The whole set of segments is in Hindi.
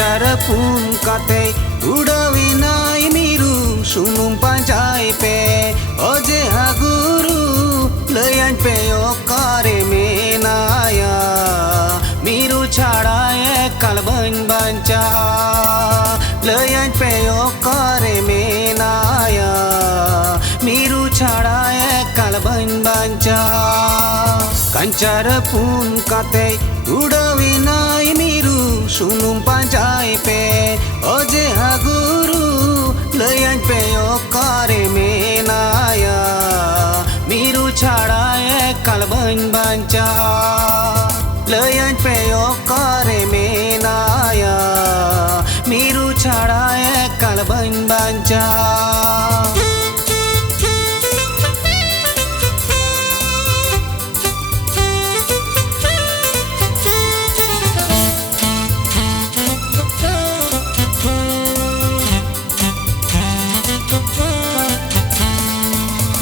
Kancar pun kate udawinai miru sunum panjai pe oje haguru layan pe okare menaya miru chhada ekal ban bancha layan pe okare menaya miru chhada ekal ban bancha Kancar pun kate udawinai miru sunum panjai pe oje haguru layan pe okare menaya miru chhada ekal ban bancha layan pe okare menaya miru chhada ekal ban bancha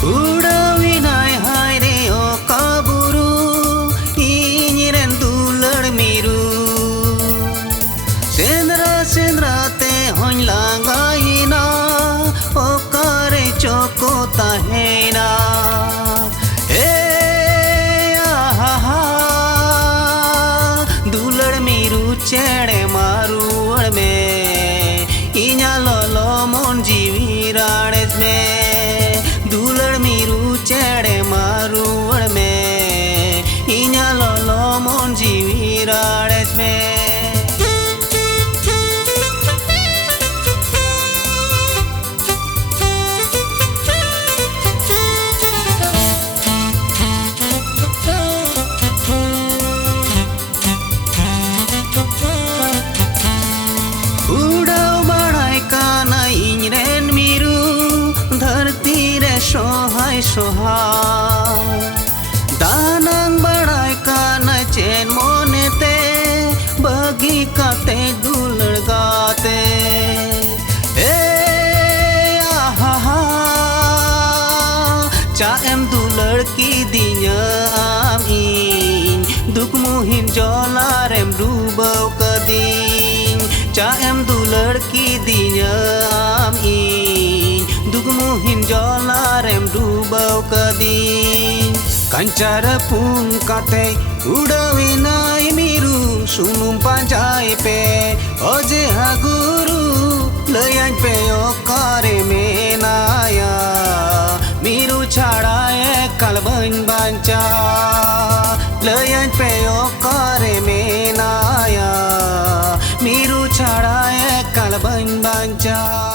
Udawinai hai re o kaburu inyiren dular miru Sendra sendra te hon langaina okare choko tahena ha dular miru chede maru me inya lolo mon jivi ranes me दुलड़ मीरू चेड़े मारू में इन्या लोलो मोन जीवी राड़ेस में उड़ाव बढ़ाई का नहीं रेन मीरू धरती रे सोहाय सोहाय दानंग बड़ाई का न चैन मोनेते बगी काते दुलड़ गाते आहा चाएम दुलड़ की दियाम इन दुख मुहिन जोलारेम डूबव कदीन चाएम दुलड़ की दियाम इन दुगमुहिन जोलारेम डूबव कदीन Kancar pun kate udawinai miru sunum panjai pe oje haguru layan pe okare menaya miru chhada ekal ban bancha layan pe okare menaya miru chhada ekal ban bancha